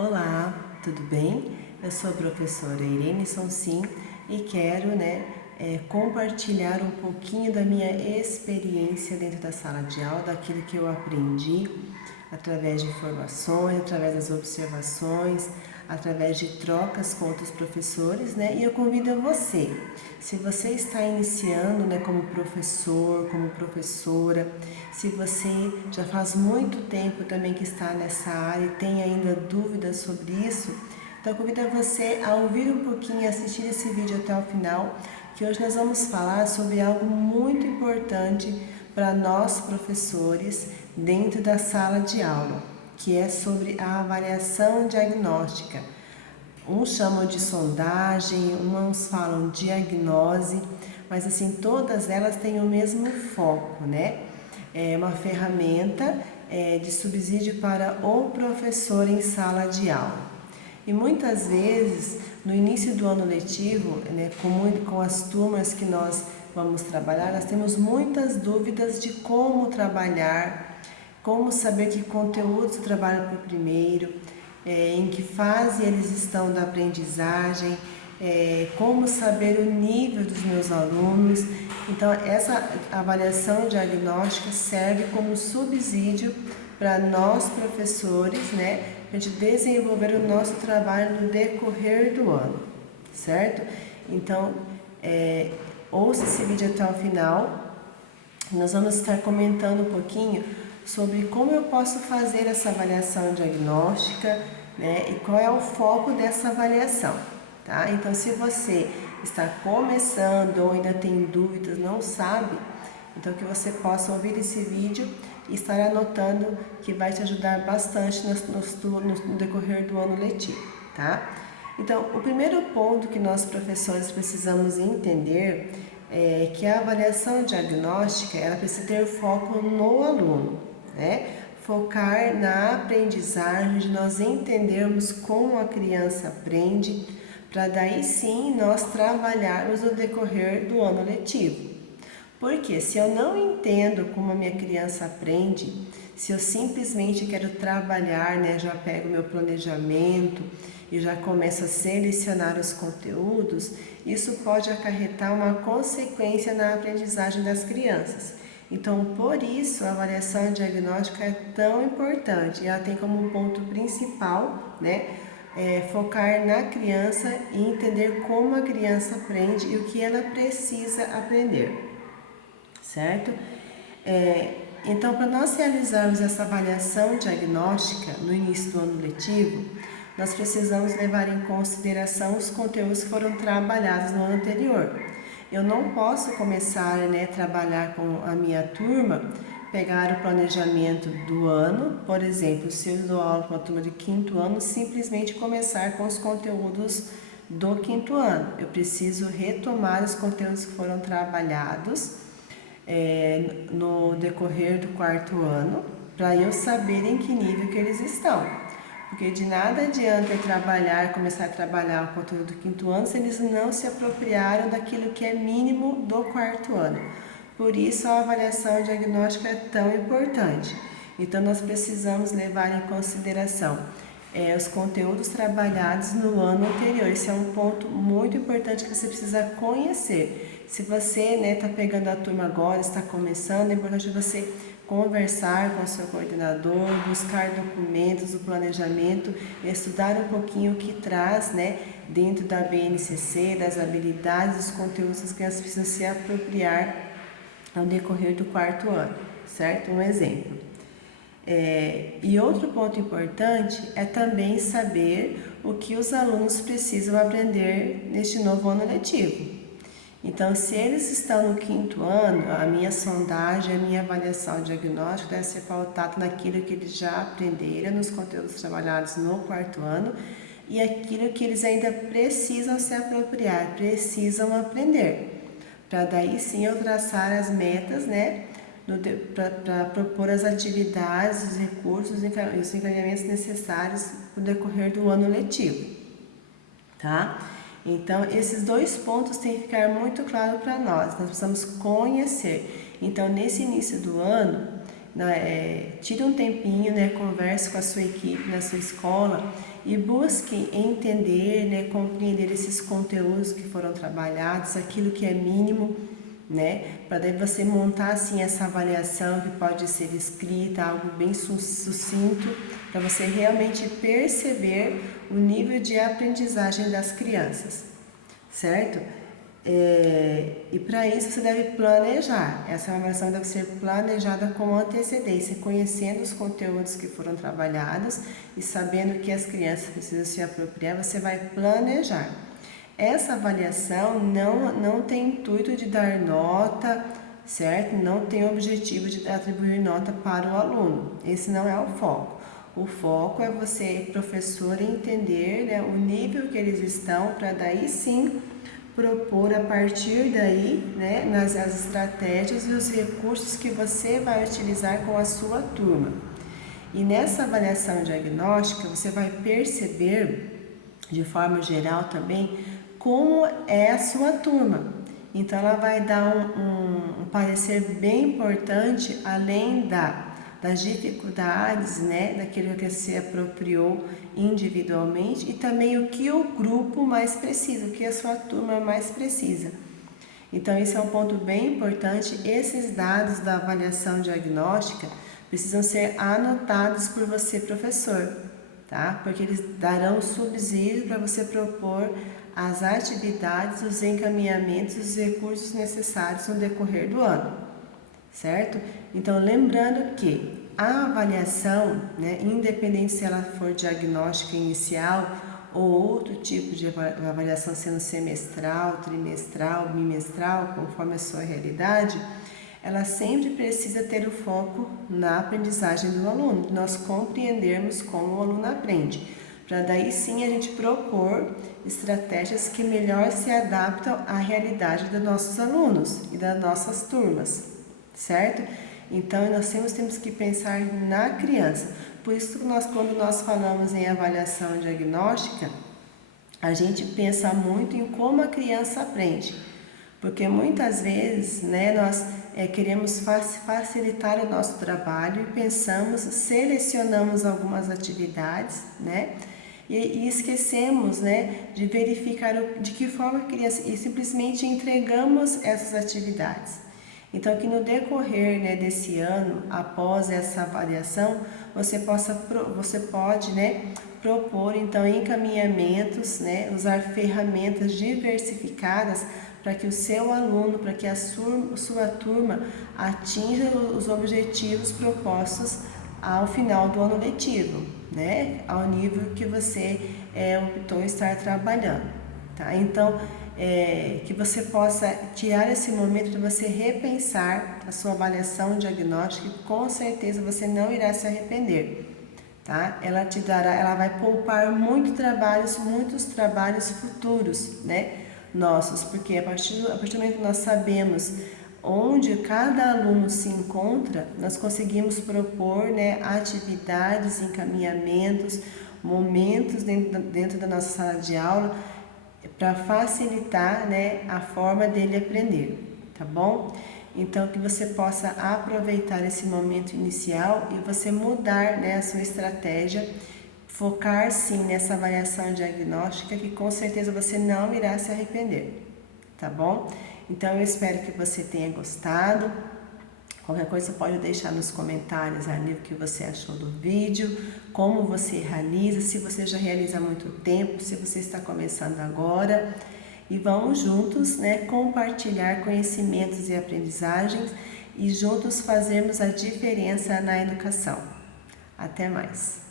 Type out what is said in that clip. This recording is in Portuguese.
Olá, tudo bem? Eu sou a professora Irene Sonsim e quero compartilhar um pouquinho da minha experiência dentro da sala de aula, daquilo que eu aprendi através de informações, através das observações, através de trocas com outros professores, né? E eu convido você, se você está iniciando, né, como professor, como professora, se você já faz muito tempo também que está nessa área e tem ainda dúvidas sobre isso, então eu convido você a ouvir um pouquinho e assistir esse vídeo até o final, que hoje nós vamos falar sobre algo muito importante para nós professores dentro da sala de aula, que é sobre a avaliação diagnóstica. Uns chamam de sondagem, uns falam diagnose, mas assim, todas elas têm o mesmo foco, né? É uma ferramenta de subsídio para o professor em sala de aula. E muitas vezes, no início do ano letivo, né, com as turmas que nós vamos trabalhar, nós temos muitas dúvidas de como trabalhar, como saber que conteúdos eu trabalho por primeiro, em que fase eles estão da aprendizagem, como saber o nível dos meus alunos. Então, essa avaliação diagnóstica serve como subsídio para nós professores, né, para a gente desenvolver o nosso trabalho no decorrer do ano, certo? Então, ouça esse vídeo até o final. Nós vamos estar comentando um pouquinho sobre como eu posso fazer essa avaliação diagnóstica, né, e qual é o foco dessa avaliação, tá? Então, se você está começando ou ainda tem dúvidas, não sabe, então que você possa ouvir esse vídeo e estar anotando, que vai te ajudar bastante no decorrer do ano letivo, tá? Então, o primeiro ponto que nós professores precisamos entender é que a avaliação diagnóstica, ela precisa ter foco no aluno, né? Focar na aprendizagem, de nós entendermos como a criança aprende, para daí sim nós trabalharmos no decorrer do ano letivo. Porque se eu não entendo como a minha criança aprende, se eu simplesmente quero trabalhar, né, já pego meu planejamento e já começo a selecionar os conteúdos, isso pode acarretar uma consequência na aprendizagem das crianças. Então, por isso, a avaliação diagnóstica é tão importante. Ela tem como ponto principal, né, focar na criança e entender como a criança aprende e o que ela precisa aprender, certo? Então, para nós realizarmos essa avaliação diagnóstica no início do ano letivo, nós precisamos levar em consideração os conteúdos que foram trabalhados no ano anterior. Eu não posso começar, né, a trabalhar com a minha turma, pegar o planejamento do ano, por exemplo, se eu dou aula com a turma de quinto ano, simplesmente começar com os conteúdos do quinto ano. Eu preciso retomar os conteúdos que foram trabalhados no decorrer do quarto ano, para eu saber em que nível que eles estão. Porque de nada adianta eu começar a trabalhar o conteúdo do quinto ano se eles não se apropriaram daquilo que é mínimo do quarto ano. Por isso a avaliação diagnóstica é tão importante. Então nós precisamos levar em consideração os conteúdos trabalhados no ano anterior. Esse é um ponto muito importante que você precisa conhecer. Se você está pegando a turma agora, está começando, é importante você conversar com o seu coordenador, buscar documentos do planejamento, estudar um pouquinho o que traz, né, dentro da BNCC, das habilidades, dos conteúdos que as crianças precisam se apropriar ao decorrer do quarto ano, certo? Um exemplo. E outro ponto importante é também saber o que os alunos precisam aprender neste novo ano letivo. Então, se eles estão no quinto ano, a minha sondagem, a minha avaliação diagnóstica deve ser pautada naquilo que eles já aprenderam nos conteúdos trabalhados no quarto ano e aquilo que eles ainda precisam se apropriar, precisam aprender. Para daí sim eu traçar as metas, né? Para propor as atividades, os recursos e os encaminhamentos necessários no decorrer do ano letivo, tá? Então, esses dois pontos têm que ficar muito claro para nós precisamos conhecer. Então, nesse início do ano, tire um tempinho, né, converse com a sua equipe na sua escola e busque entender, né, compreender esses conteúdos que foram trabalhados, aquilo que é mínimo, né, para daí você montar assim essa avaliação que pode ser escrita, algo bem sucinto, para você realmente perceber o nível de aprendizagem das crianças, certo? E para isso você deve planejar. Essa avaliação deve ser planejada com antecedência, conhecendo os conteúdos que foram trabalhados e sabendo que as crianças precisam se apropriar, você vai planejar. Essa avaliação não tem intuito de dar nota, certo? Não tem objetivo de atribuir nota para o aluno. Esse não é o foco. O foco é você, professor, entender, né, o nível que eles estão, para daí sim propor a partir daí, né, as estratégias e os recursos que você vai utilizar com a sua turma. E nessa avaliação diagnóstica você vai perceber, de forma geral também, como é a sua turma. Então ela vai dar um parecer bem importante, além das dificuldades, né, daquilo que se apropriou individualmente, e também o que o grupo mais precisa, o que a sua turma mais precisa. Então esse é um ponto bem importante. Esses dados da avaliação diagnóstica precisam ser anotados por você, professor, tá? Porque eles darão subsídio para você propor as atividades, os encaminhamentos, os recursos necessários no decorrer do ano, certo? Então, lembrando que a avaliação, né, independente se ela for diagnóstica inicial ou outro tipo de avaliação, sendo semestral, trimestral, bimestral, conforme a sua realidade, ela sempre precisa ter o foco na aprendizagem do aluno, nós compreendermos como o aluno aprende, para daí sim a gente propor estratégias que melhor se adaptam à realidade dos nossos alunos e das nossas turmas, certo? Então nós temos que pensar na criança. Por isso quando nós falamos em avaliação diagnóstica, a gente pensa muito em como a criança aprende, porque muitas vezes, né, nós queremos facilitar o nosso trabalho e selecionamos algumas atividades, né, e esquecemos, né, de verificar de que forma a criança, e simplesmente entregamos essas atividades. Então, que no decorrer, né, desse ano, após essa avaliação, você pode, né, propor então encaminhamentos, né, usar ferramentas diversificadas para que o seu aluno, para que a sua turma atinja os objetivos propostos ao final do ano letivo, né, ao nível que você optou estar trabalhando, tá? Então, que você possa tirar esse momento para você repensar a sua avaliação diagnóstica, e com certeza você não irá se arrepender, tá? Ela vai poupar muitos trabalhos futuros, né, nossos, porque a partir do momento que nós sabemos onde cada aluno se encontra, nós conseguimos propor, né, atividades, encaminhamentos, momentos dentro da nossa sala de aula para facilitar, né, a forma dele aprender, tá bom? Então, que você possa aproveitar esse momento inicial e você mudar, né, a sua estratégia, focar sim nessa avaliação diagnóstica, que com certeza você não irá se arrepender, tá bom? Então eu espero que você tenha gostado. Qualquer coisa você pode deixar nos comentários ali o que você achou do vídeo, como você realiza, se você já realiza há muito tempo, se você está começando agora. E vamos juntos, né, compartilhar conhecimentos e aprendizagens e juntos fazermos a diferença na educação. Até mais!